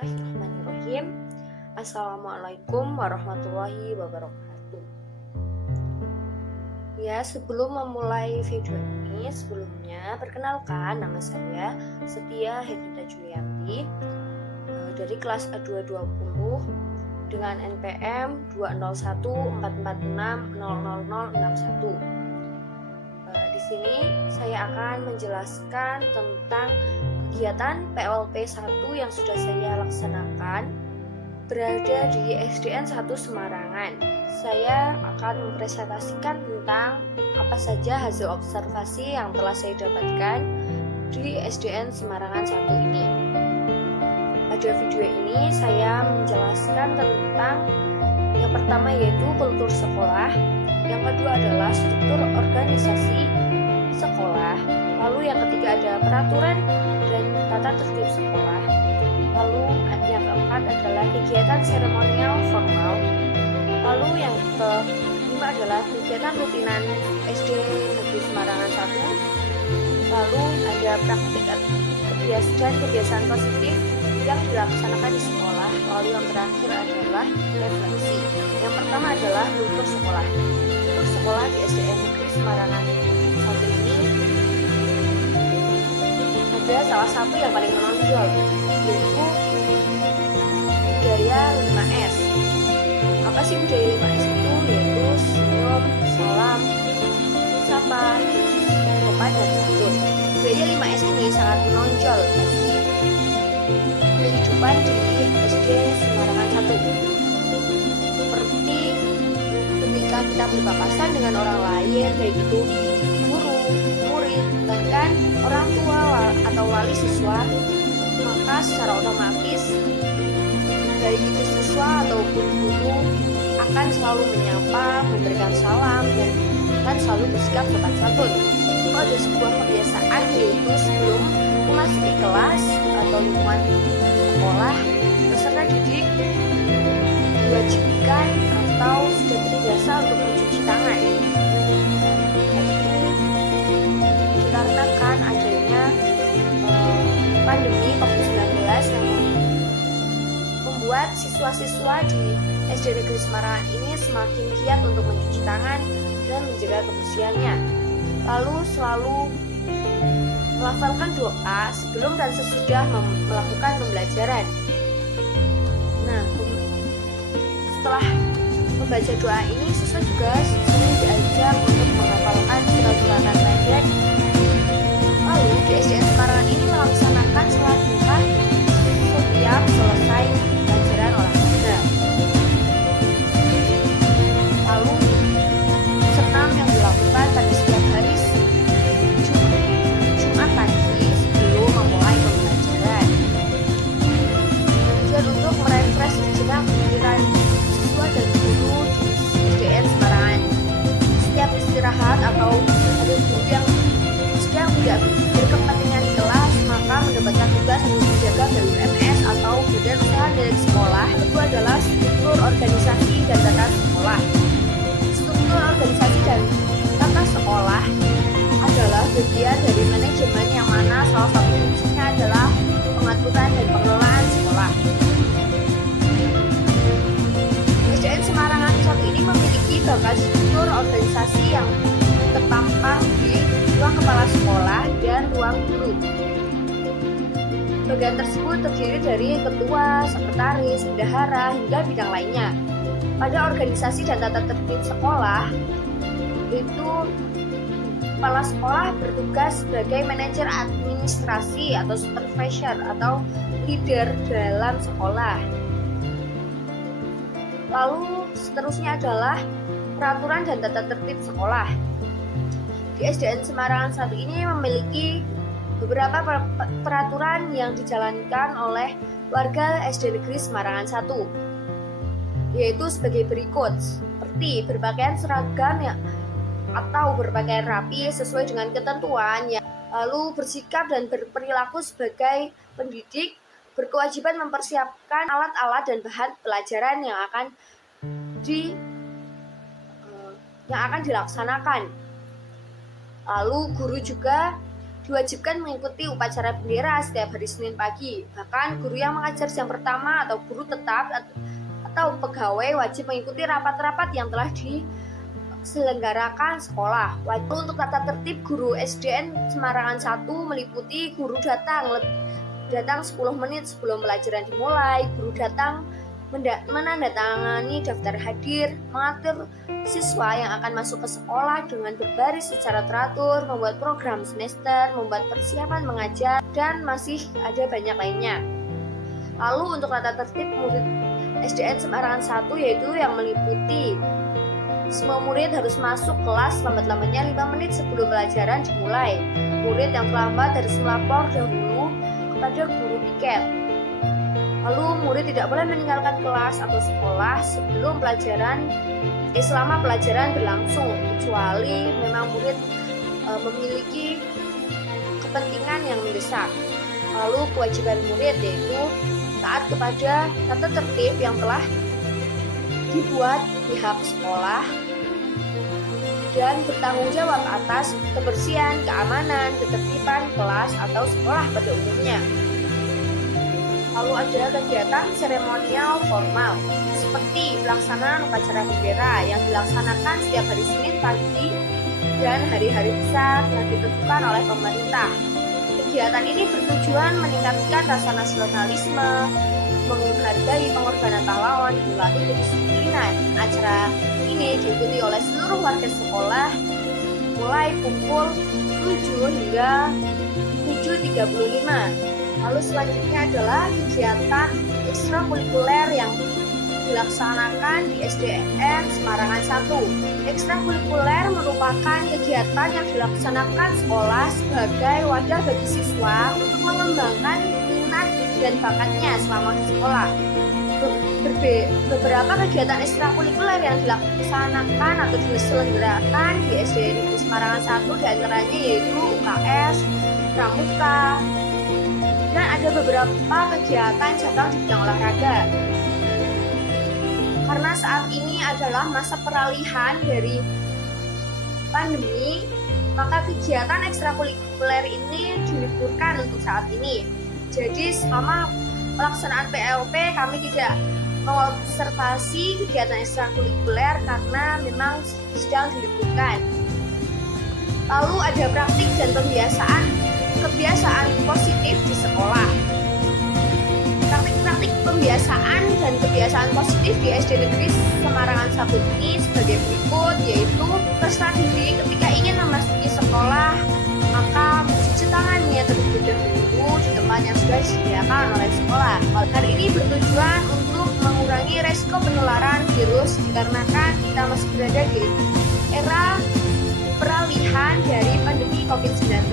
Bismillahirrahmanirrahim. Assalamualaikum warahmatullahi wabarakatuh. Ya, sebelum memulai video ini, sebelumnya perkenalkan, nama saya Setia Hedita Julianti dari kelas A220 dengan NPM 20144600061. Di sini saya akan menjelaskan tentang kegiatan PLP 1 yang sudah saya laksanakan berada di SDN 1 Semarangan. Saya akan mempresentasikan tentang apa saja hasil observasi yang telah saya dapatkan di SDN Semarangan 1 ini. Pada video ini saya menjelaskan tentang yang pertama yaitu kultur sekolah, yang kedua adalah struktur organisasi sekolah, lalu yang ketiga ada peraturan dan tata tertib sekolah, lalu yang keempat adalah kegiatan seremonial formal, lalu yang kelima adalah kegiatan rutinan SD Negeri Semarangan 1, lalu ada praktik dan kebiasaan positif yang dilaksanakan di sekolah, lalu yang terakhir adalah refleksi. Yang pertama adalah kultur sekolah. Kultur sekolah di SDN Negeri Semarangan 1 ini ada salah satu yang paling menonjol, yaitu budaya 5S. Apa sih budaya 5S itu? Yaitu senyum, salam, sapa, sopan, dan santun. Budaya 5S ini sangat menonjol bagi kehidupan di SD Semarangan 1. Seperti ketika kita berpapasan dengan orang lain, baik itu guru, murid, bahkan orang tua atau wali siswa, maka secara otomatis baik itu siswa ataupun guru akan selalu menyapa, memberikan salam, dan akan selalu bersikap sopan santun. Itu ada sebuah kebiasaan, yaitu sebelum memasuki kelas atau lingkungan sekolah, peserta didik diwajibkan atau sudah terbiasa untuk mencuci tangan. Dikarenakan adanya pandemi COVID-19 yang membuat siswa-siswa di SD Negeri Semarangan ini semakin giat untuk mencuci tangan dan menjaga kebersihannya. Lalu selalu melafalkan doa sebelum dan sesudah melakukan pembelajaran. Nah, setelah membaca doa ini, siswa juga sering diajak untuk menghafalkan surat-suratan pendek. Lalu di SDN Semarangan ini melaksanakan sholat duha setiap selesai pelajaran olahraga. Lalu senam yang dilakukan pada setiap hari Jumat pagi sebelum memulai pembelajaran. Kemudian untuk merefresh sejenak pikiran siswa dan guru di SDN Semarangan, setiap istirahat atau ada guru yang sedang tidak berkepentingan di kelas, maka mendapatkan tugas untuk menjaga BUMS atau badan usaha milik sekolah. Kedua adalah struktur organisasi dan tata sekolah. Struktur organisasi dan tata sekolah adalah bagian dari manajemen yang mana salah satu fungsinya adalah pengaturan dan pengelolaan sekolah. SDN Semarangan 1 ini memiliki berbagai struktur organisasi yang terpampang di ruang kepala sekolah dan ruang guru. Bagian tersebut terdiri dari ketua, sekretaris, bendahara, hingga bidang lainnya. Pada organisasi dan tata tertib sekolah, itu kepala sekolah bertugas sebagai manajer administrasi atau supervisor atau leader dalam sekolah. Lalu seterusnya adalah peraturan dan tata tertib sekolah. Di SDN Semarangan 1 ini memiliki beberapa peraturan yang dijalankan oleh warga SD Negeri Semarangan 1, yaitu sebagai berikut, seperti berpakaian seragam atau berpakaian rapi sesuai dengan ketentuan, lalu bersikap dan berperilaku sebagai pendidik, berkewajiban mempersiapkan alat-alat dan bahan pelajaran yang akan dilaksanakan. Lalu guru juga diwajibkan mengikuti upacara bendera setiap hari Senin pagi. Bahkan guru yang mengajar jam pertama atau guru tetap atau pegawai wajib mengikuti rapat-rapat yang telah diselenggarakan sekolah. Wajib untuk tata tertib guru SDN Semarangan 1 meliputi guru datang 10 menit sebelum pelajaran dimulai, guru datang menandatangani daftar hadir, mengatur siswa yang akan masuk ke sekolah dengan berbaris secara teratur, membuat program semester, membuat persiapan mengajar, dan masih ada banyak lainnya. Lalu untuk tata tertib murid SDN Semarangan 1 yaitu yang meliputi semua murid harus masuk kelas lambat-lambatnya 5 menit sebelum pelajaran dimulai. Murid yang terlambat harus melapor dahulu kepada guru piket. Lalu murid tidak boleh meninggalkan kelas atau sekolah selama pelajaran berlangsung, kecuali memang murid memiliki kepentingan yang mendesak. Lalu kewajiban murid yaitu taat kepada tata tertib yang telah dibuat pihak sekolah dan bertanggung jawab atas kebersihan, keamanan, ketertiban kelas atau sekolah pada umumnya. Lalu ada kegiatan seremonial formal seperti pelaksanaan upacara bendera yang dilaksanakan setiap hari Senin pagi dan hari-hari besar yang ditentukan oleh pemerintah. Kegiatan ini bertujuan meningkatkan rasa nasionalisme, menghargai pengorbanan pahlawan, dan melatih kedisiplinan. Acara ini diikuti oleh seluruh warga sekolah mulai pukul 7 hingga 7.35. Lalu selanjutnya adalah kegiatan ekstrakurikuler yang dilaksanakan di SDN Semarangan 1. Ekstrakurikuler merupakan kegiatan yang dilaksanakan sekolah sebagai wadah bagi siswa untuk mengembangkan minat dan bakatnya selama di sekolah. Beberapa kegiatan ekstrakurikuler yang dilaksanakan atau diselenggarakan di SDN Semarangan 1 diantaranya yaitu UKS, Pramuka, dan ada beberapa kegiatan cabang di bidang olahraga. Karena saat ini adalah masa peralihan dari pandemi, maka kegiatan ekstrakurikuler ini diliburkan untuk saat ini. Jadi selama pelaksanaan PLP kami tidak mengobservasi kegiatan ekstrakurikuler karena memang sedang diliburkan. Lalu ada praktik dan kebiasaan positif di sekolah. Praktik-praktik pembiasaan dan kebiasaan positif di SD Negeri Semarangan 1 ini sebagai berikut, yaitu peserta didik ketika ingin memasuki sekolah maka mencuci tangannya terlebih dahulu di tempat yang sudah disediakan oleh sekolah. Hal ini bertujuan untuk mengurangi resiko penularan virus dikarenakan kita masih berada di era peralihan dari pandemi COVID-19.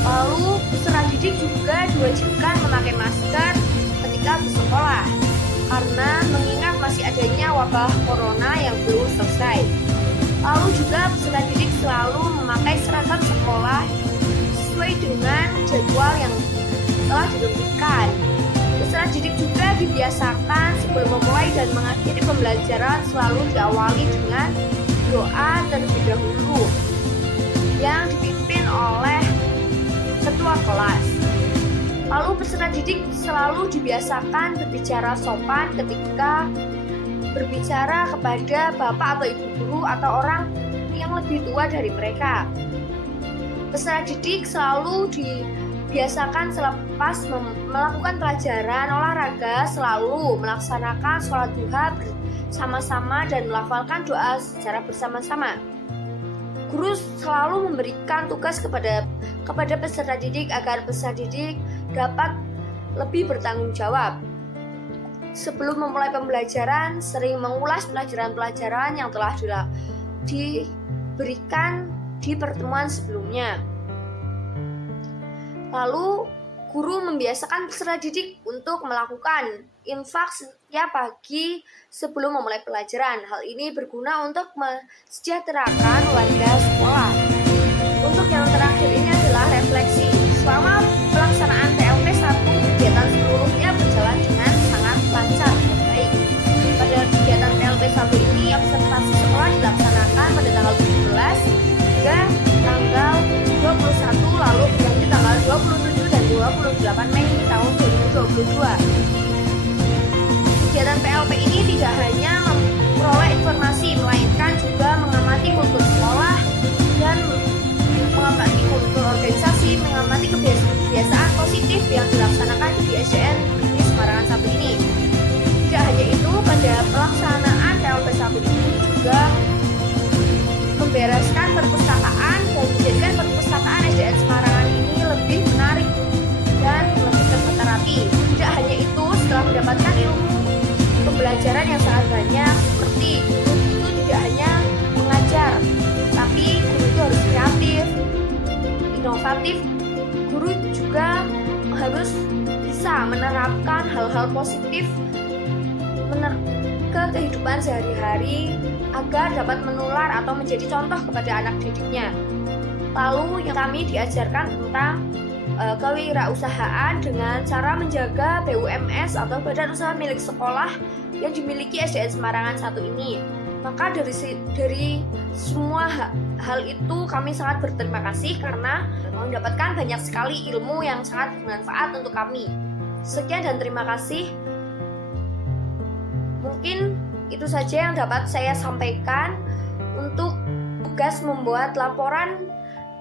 Lalu peserta didik juga diwajibkan memakai masker ketika bersekolah karena mengingat masih adanya wabah corona yang belum selesai. Lalu juga peserta didik selalu memakai seragam sekolah sesuai dengan jadwal yang telah ditentukan. Peserta didik juga dibiasakan sebelum memulai dan mengakhiri pembelajaran selalu diawali dengan doa terlebih dahulu yang dipimpin oleh ketua kelas. Lalu peserta didik selalu dibiasakan berbicara sopan ketika berbicara kepada bapak atau ibu guru atau orang yang lebih tua dari mereka. Peserta didik selalu dibiasakan selepas melakukan pelajaran olahraga selalu melaksanakan sholat duha bersama-sama dan melafalkan doa secara bersama-sama. Guru selalu memberikan tugas kepada peserta didik agar peserta didik dapat lebih bertanggung jawab. Sebelum memulai pembelajaran, sering mengulas pelajaran-pelajaran yang telah diberikan di pertemuan sebelumnya. Lalu, guru membiasakan peserta didik untuk melakukan infak setiap pagi sebelum memulai pelajaran. Hal ini berguna untuk mensejahterakan warga sekolah. Untuk yang terakhir ini adalah refleksi. Selama pelaksanaan PLP 1, kegiatan seluruhnya berjalan dengan sangat lancar dan baik. Pada kegiatan PLP 1 ini, observasi sekolah dilaksanakan pada tanggal 17 hingga tanggal 21 Kegiatan PLP ini tidak hanya memperoleh informasi, melainkan juga mengamati kultur sekolah dan mengamati kultur organisasi, mengamati kebiasaan positif yang dilaksanakan di SDN Negeri Semarangan 1 ini. Tidak hanya itu, pada pelaksanaan PLP 1 ini juga membereskan perpustakaan dan menjadikan perpustakaan SDN Semarangan ini lebih menarik dan lebih tertata rapi. Tidak hanya itu, setelah mendapatkan ilmu pembelajaran yang sangat banyak, seperti guru itu tidak hanya mengajar, tapi guru itu harus kreatif, inovatif. Guru juga harus bisa menerapkan hal-hal positif ke kehidupan sehari-hari agar dapat menular atau menjadi contoh kepada anak didiknya. Lalu yang kami diajarkan tentang kewirausahaan dengan cara menjaga BUMS atau badan usaha milik sekolah yang dimiliki SDN Semarangan 1 ini. Maka dari semua hal itu kami sangat berterima kasih karena mendapatkan banyak sekali ilmu yang sangat bermanfaat untuk kami. Sekian dan terima kasih. Mungkin itu saja yang dapat saya sampaikan untuk tugas membuat laporan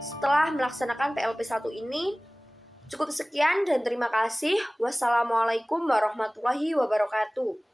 setelah melaksanakan PLP 1 ini. Cukup sekian dan terima kasih. Wassalamualaikum warahmatullahi wabarakatuh.